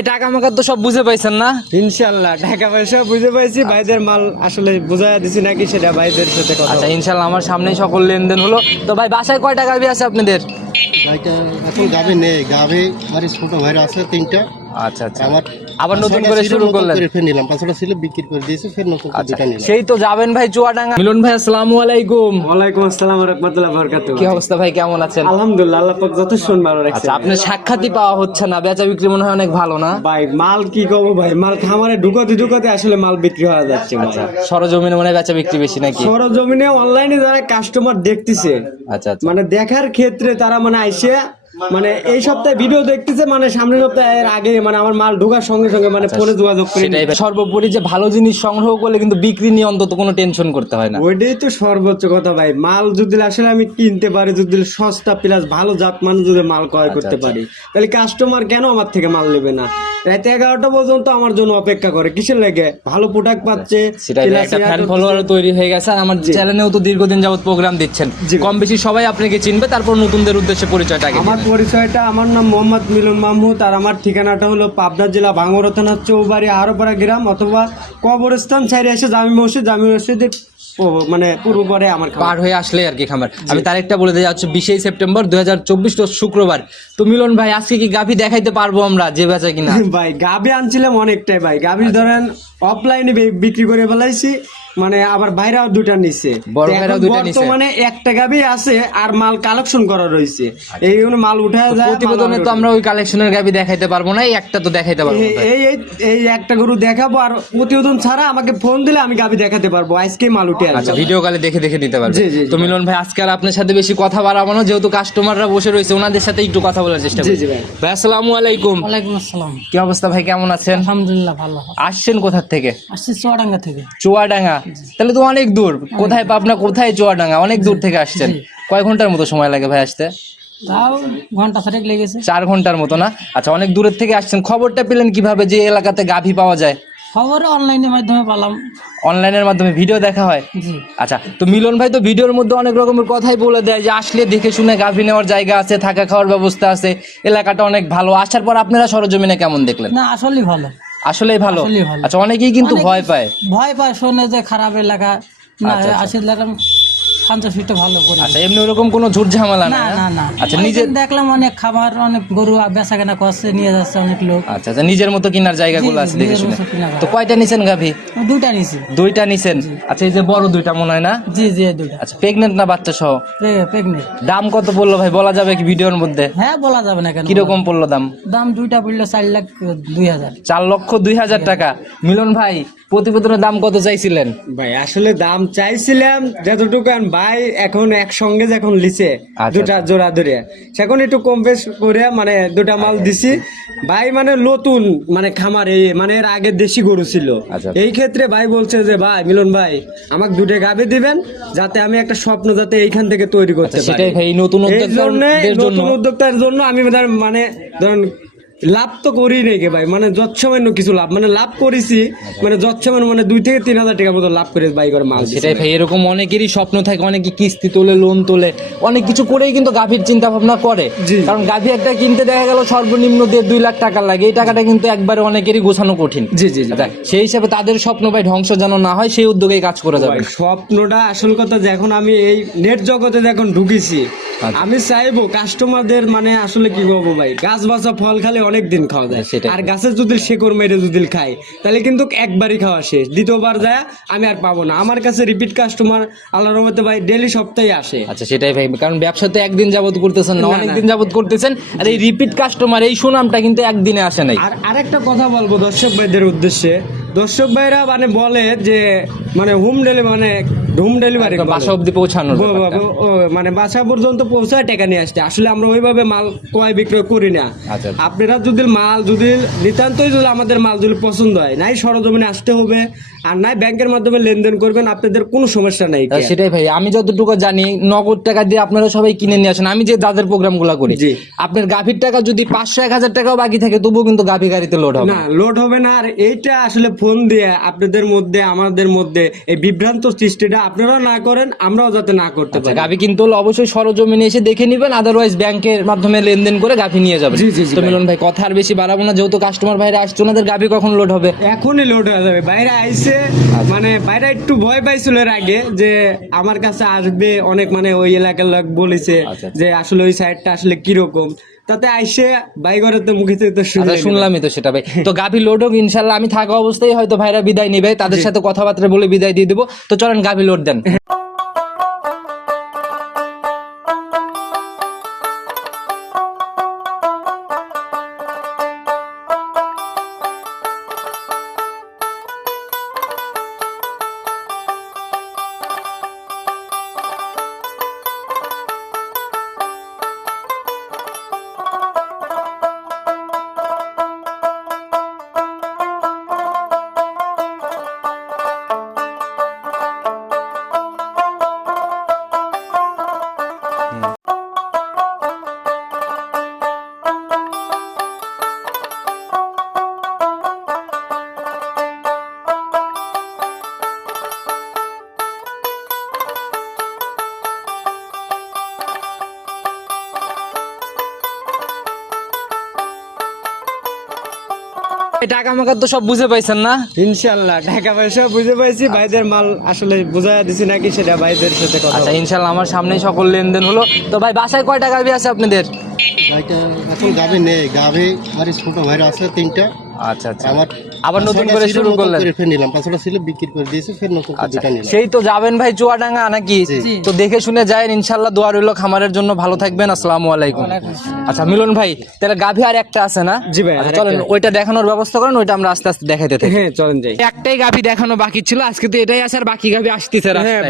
এই টাকা মাকার তো সব বুঝে পাইছেন না? ইনশাল্লাহ টাকা পয়সা বুঝে পাইছি ভাইদের মাল আসলে বুঝাইয়া দিছি নাকি সেটা ভাইদের সাথে কথা আচ্ছা ইনশাল্লাহ আমার সামনেই সকল লেনদেন হলো। তো ভাই বাসায় কয় টাকা আছে আপনাদের? গাড়িটা এখন গাবে নেই গাবে আর ছোট ভাইরা আছে তিনটা। আচ্ছা আচ্ছা। আমার আবার নতুন করে শুরু করলেন? ফের নিলাম। পাঁচটা ছিল বিক্রি করে দিয়েছি ফের নতুন করে আচ্ছা দুটা নিলাম। সেই তো যাবেন ভাই চুয়াডাঙ্গা। মিলন ভাই আসসালামু আলাইকুম। ওয়ালাইকুম আসসালাম রহমতুল্লাহ বরকাত কি অবস্থা ভাই কেমন আছেন? আলহামদুলিল্লাহ আল্লাহ পাক যথেষ্ট ভালো রাখছে। আচ্ছা আপনার সাক্ষাৎই পাওয়া হচ্ছে না বেচা বিক্রি মনে হয় অনেক ভালো না? ভাই মাল কি কব ভাই? মাল খামারে ঢুকাতে ঢুকাতে আসলে মাল বিক্রি হয়ে যাচ্ছে আচ্ছা সরজমিনে মনে হয় বেচা বিক্রি বেশি নাকি? সরজমিনে অনলাইনে যারা কাস্টমার দেখতেছে আচ্ছা আচ্ছা। মানে দেখার ক্ষেত্রে তারা মানে আইসে মানে এই সপ্তাহে ভিডিও দেখতেছে মানে সামনের সপ্তাহের আগে মানে আমার মাল ঢোকার সঙ্গে সঙ্গে মানে ফোনে যোগাযোগ করে সেটাই সর্বোপরি যে ভালো জিনিস সংগ্রহ করলে কিন্তু বিক্রি নিয়ে অন্তত কোনো টেনশন করতে হয় না। ওইটাই তো সর্বোচ্চ কথা ভাই। মাল যদি আসলে আমি কিনতে পারি যদি সস্তা প্লাস ভালো জাত মানে যদি মাল ক্রয় আচ্ছা, করতে পারি তাহলে কাস্টমার কেন আমার থেকে মাল নেবে না? রাতে এগারোটা পর্যন্ত আমার জন্য অপেক্ষা করে। কিসের লেগে? ভালো প্রোডাক্ট পাচ্ছে সেটাই একটা ফ্যান ফলোয়ার তৈরি হয়ে গেছে আর আমার চ্যানেলেও তো দীর্ঘদিন যাবত প্রোগ্রাম দিচ্ছেন। কম বেশি সবাই আপনাকে চিনবে তারপর নতুনদের উদ্দেশ্যে পরিচয়টা আমার পরিচয়টা আমার নাম মোহাম্মদ মিলন মাহমুদ আর আমার ঠিকানাটা হলো পাবনা জেলা ভাঙ্গরা থানা চৌবাড়ি আরোপাড়া গ্রাম অথবা কবরস্থান সাইডে এসে জামি মসজিদ জামি মসজিদের মানে পূর্ব পরে আমার। পার হয়ে আসলে আর কি খামার আমি তারিখটা বলে দিই যাচ্ছি বিশেই সেপ্টেম্বর দুই হাজার চব্বিশ শুক্রবার। তো মিলন ভাই আজকে কি গাভি দেখাইতে পারব আমরা যে বেচা কিনা? ভাই গাভি আনছিলাম অনেকটাই ভাই। গাভি ধরেন অফলাইনে বিক্রি করে ফেলাইছি। মানে আবার বাইরেও দুটা নিছে। বড় ভাইরাও নিছে। বর্তমানে একটা গাবি আছে আর মাল কালেকশন করা রয়েছে। এই জন্য মাল উঠায় যায় প্রতিবেদনে তো আমরা ওই কালেকশনের গাভি দেখাইতে পারব না এই একটা তো দেখাইতে পারব এই- এই একটা গরু দেখাবো আর প্রতিবেদন ছাড়া আমাকে ফোন দিলে আমি গাবি দেখাতে পারব আজকে মাল উঠে আচ্ছা ভিডিও কলে দেখে দেখে নিতে পারবে। তো মিলন ভাই আজকে আর আপনার সাথে বেশি কথা বাড়াবো না যেহেতু কাস্টমাররা বসে রয়েছে ওনাদের সাথে একটু কথা বলার চেষ্টা করি। জি ভাই। ভাই আসসালামু আলাইকুম। ওয়ালাইকুম আসসালাম। কি অবস্থা ভাই কেমন আছেন? আলহামদুলিল্লাহ ভালো। আসছেন কোথা থেকে? আসছি চুয়াডাঙ্গা থেকে। চুয়াডাঙ্গা। তাহলে তো অনেক দূর। কোথায় পাবনা কোথায় চুয়াডাঙ্গা? অনেক দূর থেকে আসছেন। কয় ঘণ্টার মতো সময় লাগে ভাই আসতে? তাও ঘণ্টা ছরেক লেগেছে। চার ঘণ্টার মতো না? আচ্ছা অনেক দূরের থেকে আসছেন। খবরটা পেলেন কীভাবে যে এলাকাতে গাভী পাওয়া যায়? খবর অনলাইনের মাধ্যমে পেলাম। অনলাইনের মাধ্যমে ভিডিও দেখা হয়? আচ্ছা তো মিলন ভাই তো ভিডিওর মধ্যে অনেক রকমের কথাই বলে দেয় যে আসলে দেখে শুনে গাভী নেওয়ার জায়গা আছে থাকা খাওয়ার ব্যবস্থা আছে এলাকাটা অনেক ভালো। আসার পর আপনারা সরজমিনে কেমন দেখলেন? না আসলেই ভালো। আসলেই ভালো। আচ্ছা অনেকেই কিন্তু ভয় পায়। ভয় পায় শোনে যে খারাপ এলাকা না আচ্ছা, আচ্ছা। আসলে ভালো করে আচ্ছা এমনি ওরকম কোনো ঝুট ঝামেলা না না না। না আচ্ছা দেখলাম অনেক খাবার অনেক গরু বেচা কেনা করছে নিয়ে যাচ্ছে অনেক লোক। আচ্ছা আচ্ছা নিজের মতো কেনার জায়গাগুলো আছে দেখে শুনে তো কয়টা নিছেন গাভী? দুইটা নিছি। দুইটা নিছেন? আচ্ছা এই যে বড় দুইটা মনে হয় না? জি জি দুইটা। আচ্ছা প্রেগনেন্ট না বাচ্চা সহ প্রেগনেন্ট দাম কত পড়ল ভাই? বলা যাবে কি ভিডিওর মধ্যে? হ্যাঁ বলা যাবে না কেন? কীরকম পড়ল দাম? দাম দুইটা পড়ল চার লাখ দুই হাজার। চার লক্ষ দুই হাজার টাকা। মিলন ভাই প্রতিবেদনের দাম কত চাইছিলেন? ভাই আসলে দাম চাইছিলাম যতটুকু ভাই এখন একসঙ্গে যখন লিছে আচ্ছা, দুটা জোড়া ধরে। সেখন একটু কম বেশ করে মানে দুটা মাল দিছি। ভাই মানে নতুন মানে খামার এই মানে এর আগে দেশি গরু ছিল। আচ্ছা। এই ক্ষেত্রে ভাই বলছে যে ভাই মিলন ভাই আমাকে দুটো গাবে দিবেন যাতে আমি একটা স্বপ্ন যাতে এইখান থেকে তৈরি করতে আচ্ছা, পারি। সেটাই ভাই, এই নতুন জন্য। নতুন উদ্যোক্তার জন্য আমি মানে ধরেন লাভ তো করি নাই গে ভাই মানে যৎসামান্য কিছু লাভ। মানে লাভ করেছি মানে যৎসামান্য মানে দুই থেকে তিন হাজার টাকার মতো লাভ করে বাই করে মাল সেটাই ভাই। এরকম অনেকেরই স্বপ্ন থাকে অনেকে কিস্তি তোলে লোন তোলে অনেক কিছু করেই কিন্তু গাভীর চিন্তা ভাবনা করে কারণ গাভী একটা কিনতে দেখা গেল সর্বনিম্ন দেড় দুই লাখ টাকা লাগে এই টাকাটা কিন্তু একবারে অনেকেরই গোছানো কঠিন। জি জি আচ্ছা, সেই হিসাবে তাদের স্বপ্ন ভাই ধ্বংস যেন না হয় সেই উদ্যোগে কাজ করে যাবে। স্বপ্নটা আসল কথা যখন আমি এই নেট জগতে যখন ঢুকেছি। আমি চাইব কাস্টমারদের মানে আসলে কি বলব ভাই গাছ বাসা ফল খালে অনেক দিন খাওয়া যায়। সেটাই। আর গাছের যদি শেকড় মেরে যদি খাই তাহলে কিন্তু একবারই খাওয়া শেষ। দ্বিতীয়বার যায় আমি আর পাবো না। আমার কাছে রিপিট কাস্টমার আল্লাহর রহমতে ভাই ডেলি সপ্তাহে আসে। আচ্ছা সেটাই ভাই কারণ ব্যবসা তো একদিন যাবত করতেছেন না না, অনেক দিন যাবত করতেছেন। আর এই রিপিট কাস্টমার এই সুনামটা কিন্তু একদিনে আসে নাই। আর আরেকটা কথা বলব দর্শক ভাইদের উদ্দেশ্যে। দর্শক ভাইরা মানে বলে যে মানে হোম ডেলিভারি মানে হোম ডেলিভারি বাসা অব্দি পৌঁছানো মানে বাসা পর্যন্ত পৌঁছায় টাকা নিয়ে আসতে আসলে আমরা ওইভাবে মাল ক্রয় বিক্রয় করি না। আচ্ছা। আপনারা যদি মাল যদি নিতান্তই যদি আমাদের মাল যদি পছন্দ হয় নাই সরজমিনে আসতে হবে আর নাই ব্যাংকের মাধ্যমে লেনদেন করবেন আপনাদের কোনো সমস্যা নেই সেটাই ভাই আমি যতটুকু জানি নগদ টাকা দিয়ে আপনারা সবাই কিনে নিয়ে আসেন। আমি যে দাদের প্রোগ্রামগুলো করি আপনার গাভীর টাকা যদি পাঁচশো এক হাজার টাকাও বাকি থাকে তবুও কিন্তু গাভী গাড়িতে লোড হবে। না লোড হবে না আর এইটা আসলে ফোন দিয়ে আপনাদের মধ্যে আমাদের মধ্যে এই বিভ্রান্ত সৃষ্টিটা আপনারাও না করেন আমরাও যাতে না করতে আচ্ছা পারি। গাভি কিন্তু অবশ্যই সরজমিনে এসে দেখে নেবেন আদারওয়াইজ ব্যাংকের মাধ্যমে লেনদেন করে গাভি নিয়ে যাবেন। তো ভাই। মিলন ভাই কথা আর বেশি বাড়াবো না যেহেতু কাস্টমার ভাইরা আসছে ওনাদের গাভি কখন লোড হবে? এখনই লোড হয়ে যাবে। বাইরে আইসে মানে বাইরে একটু ভয় পাইছিল এর আগে যে আমার কাছে আসবে অনেক মানে ওই এলাকার লোক বলেছে আচ্ছা, যে আসলে ওই সাইডটা আসলে কীরকম। তাতে আইসে বাইগরে তো মুখে তো আচ্ছা শুনলামই তো সেটা ভাই। তো গাভী লোড হোক ইনশাল্লাহ আমি থাকা অবস্থায় হয়তো ভাইরা বিদায় নিবে তাদের সাথে কথাবার্তা বলে বিদায় দিয়ে দেবো। তো চলেন গাভী লোড দেন। টাকা মাকার তো সব বুঝে পাইছেন না? ইনশাল্লাহ টাকা পয়সা বুঝে পাইছি। ভাইদের মাল আসলে বুঝা দিছি নাকি সেটা ভাইদের সাথে কথা আচ্ছা ইনশাল্লাহ আমার সামনেই সকল লেনদেন হলো। তো ভাই বাসায় কয়টা গাভি আছে আপনাদের? ভাইটা এখন গাবে নেই। গাবে আর ছোট ভাইরা আছে তিনটা। আচ্ছা আচ্ছা। আমার আবার নতুন করে শুরু করলেন? ফের নিলাম। পাঁচটা ছিল বিক্রি করে দিয়েছে ফের নতুন আচ্ছা। দুটা নিলাম। সেই তো যাবেন ভাই চুয়াডাঙ্গা নাকি? তো দেখে শুনে যায় ইনশাল্লাহ দোয়া রইল খামারের জন্য। ভালো থাকবেন আসসালামু আলাইকুম। আচ্ছা মিলন ভাই তাহলে গাভি আর একটা আছে না? জি ভাই, আচ্ছা, চলেন ওইটা দেখানোর ব্যবস্থা করেন ওইটা আমরা আস্তে আস্তে দেখাইতে থাকি। হ্যাঁ চলেন যাই। একটাই গাভি দেখানো বাকি ছিল আজকে তো এটাই আছে আর বাকি গাভি আসতেছে হ্যাঁ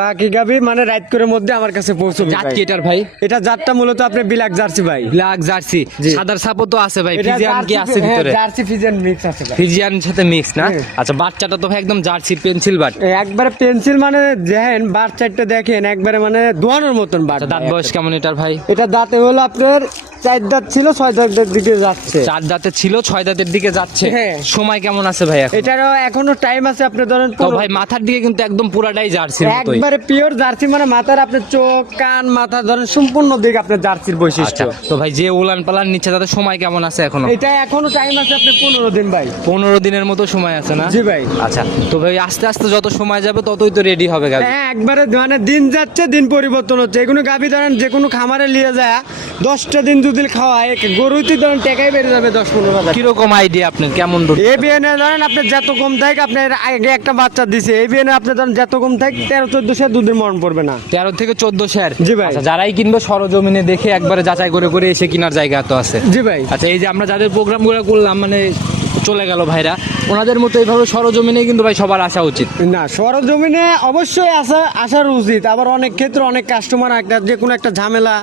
বাকি গাবি মানে রাইট করে মধ্যে আমার কাছে পৌঁছবে জাত ভাই। কি এটার ভাই? এটা জাতটা মূলত আপনি বিলাক জার্সি ভাই। Black jersey. সাদার সাপও তো আছে ভাই ফিজিয়ান কি আছে হ্যাঁ, ভিতরে? জার্সি ফিজিয়ান মিক্স আছে ফিজিয়ান সাথে মিক্স না। আচ্ছা বাচ্চাটা তো ভাই একদম জার্সি পেন্সিল বাট। একবারে পেন্সিল মানে দেখেন বার দেখেন একবারে মানে দোয়ানোর মতন বার। আচ্ছা, দাঁত বয়স কেমন এটার ভাই? এটা দাঁতে হলো আপনার চার দাঁত ছিল ছয় দাঁতের দিকে যাচ্ছে। চার দাঁতে ছিল ছয় দাঁতের দিকে যাচ্ছে। হ্যাঁ। সময় কেমন আছে ভাই এটারও এখনও টাইম আছে আপনি ধরেন তো ভাই মাথার দিকে কিন্তু একদম পুরাটাই জার্সি একবারে পিওর জার্সি মানে মাথার আপনার চোখ কান মাথা ধরেন সম্পূর্ণ দিকে আপনার জার্সির বৈশিষ্ট্য। আচ্ছা তো ভাই যে উলান পালান নিচ্ছে তাদের সময় কেমন আছে এখনও? এটা এখনও টাইম আছে আপনি পনেরো দিন ভাই। পনেরো দিনের মতো সময় আছে না? জি ভাই। আচ্ছা তো ভাই আস্তে আস্তে যত সময় যাবে ততই তো রেডি হবে গাড়ি হ্যাঁ একবারে মানে দিন যাচ্ছে দিন পরিবর্তন হচ্ছে। এগুলো গাভি ধরেন যে কোনো খামারে নিয়ে যায় দশটা দিন দুদিন খাওয়ায় গরুতে ধরেন টেকাই বেড়ে যাবে দশ পনেরো হাজার। কীরকম আইডিয়া আপনার? কেমন এ ধরেন আপনার যত কম থাকে আপনার আগে একটা বাচ্চা দিছে এই আপনার ধরেন যত কম থাকে তেরো চোদ্দশো দুদিন মরণ পড়বে না। তেরো থেকে চোদ্দ শেয়ার? জি ভাই। আচ্ছা যারাই কিনবে সরজমিনে দেখে একবারে যাচাই করে করে এসে কেনার জায়গা তো আছে। জি ভাই। আচ্ছা এই যে আমরা যাদের প্রোগ্রামগুলো করলাম মানে Peace. চলে গেল ভাইরা। ওনাদের মতো এইভাবে সরজমিনে কিন্তু ভাই সবার আসা উচিত। না সরজমিনে অবশ্যই আসা আসার উচিত। আবার অনেক ক্ষেত্রে অনেক কাস্টমার একটা যে কোনো একটা ঝামেলা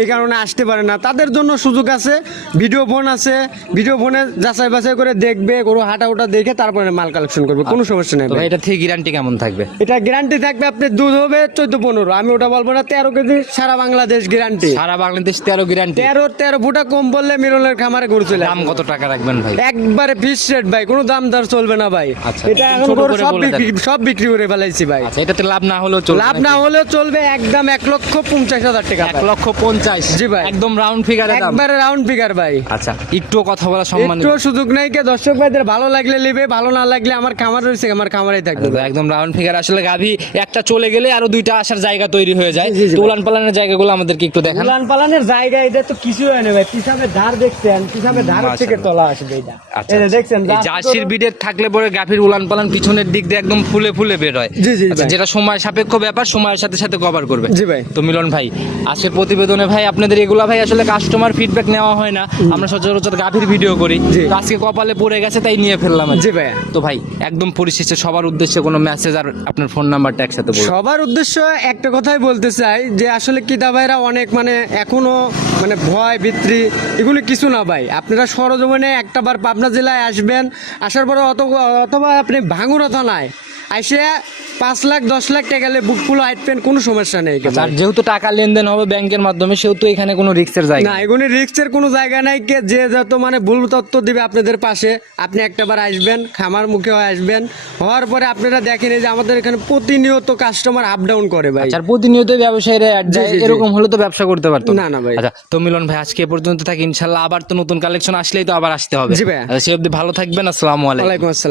এই কারণে আসতে পারে না। তাদের জন্য সুযোগ আছে ভিডিও ফোন আছে। ভিডিও ফোনে যাচাই বাছাই করে দেখবে গরু হাঁটা ওটা দেখে তারপরে মাল কালেকশন করবে। কোনো সমস্যা নেই ভাই। এটা থেকে গ্যারান্টি কেমন থাকবে? এটা গ্যারান্টি থাকবে আপনি দুধ হবে চোদ্দ পনেরো। আমি ওটা বলব না তেরো কেজি সারা বাংলাদেশ গ্যারান্টি সারা বাংলাদেশ তেরো গ্যারান্টি তেরো তেরো ফুটা কম বললে মিরলের খামারে গরু চলে দাম কত টাকা রাখবেন ভাই? একবারে ফিক্স রেট ভাই কোনো দাম দর চলবে না ভাই। আচ্ছা। এটা এখন গরু সব বিক্রি সব বিক্রি করে ফেলাইছি ভাই। আচ্ছা এটাতে লাভ না হলেও চলবে লাভ না হলেও চলবে একদম এক লক্ষ পঞ্চাশ হাজার টাকা এক লক্ষ পঞ্চাশ। জি ভাই। একদম রাউন্ড ফিগারে একবারে রাউন্ড ফিগার ভাই। আচ্ছা একটু কথা বলা সম্মান একটু সুযোগ নাই কে? দর্শক ভাইদের ভালো লাগলে নেবে ভালো না লাগলে আমার খামার রয়েছে আমার খামারেই থাকবে ভাই। একদম রাউন্ড ফিগার আসলে গাভি একটা চলে গেলে আরও দুইটা আসার জায়গা তৈরি হয়ে যায়। তো। উলান পালানের জায়গাগুলো আমাদেরকে একটু দেখান। উলান পালানের জায়গা এটা তো কিছু হয় না ভাই। পিছাবে ধার দেখছেন পিছাবে ধার থেকে তলা আসবে এটা। আচ্ছা দেখছেন জার্সির বিডের থাকলে পরে গাভীর উলান পালান পিছনের দিক দিয়ে একদম ফুলে ফুলে বের হয়। জি, জি, আচ্ছা, যেটা সময় সাপেক্ষ ব্যাপার সময়ের সাথে সাথে কভার করবে। জি ভাই। তো মিলন ভাই আজকের প্রতিবেদনে ভাই আপনাদের এগুলা ভাই আসলে কাস্টমার ফিডব্যাক নেওয়া হয় না। আমরা সচরাচর গাভীর ভিডিও করি। আজকে কপালে পড়ে গেছে তাই নিয়ে ফেললাম জি ভাই তো ভাই একদম পরিশেষে সবার উদ্দেশ্যে কোনো মেসেজ আর আপনার ফোন নাম্বারটা একসাথে সবার উদ্দেশ্য একটা কথাই বলতে চাই যে আসলে কিতা ভাইরা অনেক মানে এখনও মানে ভয় বিত্রি এগুলি কিছু না ভাই। আপনারা সরজমানে একটাবার পাবনা জেলায় আসবেন, আসার পরে অত অথবা আপনি ভাঙুরা থানায় আইসে পাঁচ লাখ দশ লাখ টাকা বুক ফুল কোনো সমস্যা নেই আচ্ছা, আর যেহেতু টাকা লেনদেন হবে ব্যাংকের মাধ্যমে সেহেতু এখানে কোনো রিস্কের জায়গা না এগুলি কোনো জায়গা নাই কে যে যত মানে ভুল তথ্য দিবে আপনাদের পাশে আপনি একটাবার আসবেন খামার মুখে আসবেন হওয়ার পরে আপনারা দেখেন এই যে আমাদের এখানে প্রতিনিয়ত কাস্টমার আপ ডাউন করে ভাই। আচ্ছা আর প্রতিনিয়ত ব্যবসায়ীরা। এরকম হলে তো ব্যবসা করতে পারতো না, না ভাই। আচ্ছা তো মিলন ভাই আজকে পর্যন্ত থাকি। ইনশাল্লাহ আবার তো নতুন কালেকশন আসলেই তো আবার আসতে হবে। জি ভাই। আচ্ছা, সে অবধি ভালো থাকবেন আসসালামু আলাইকুম। আসসালাম।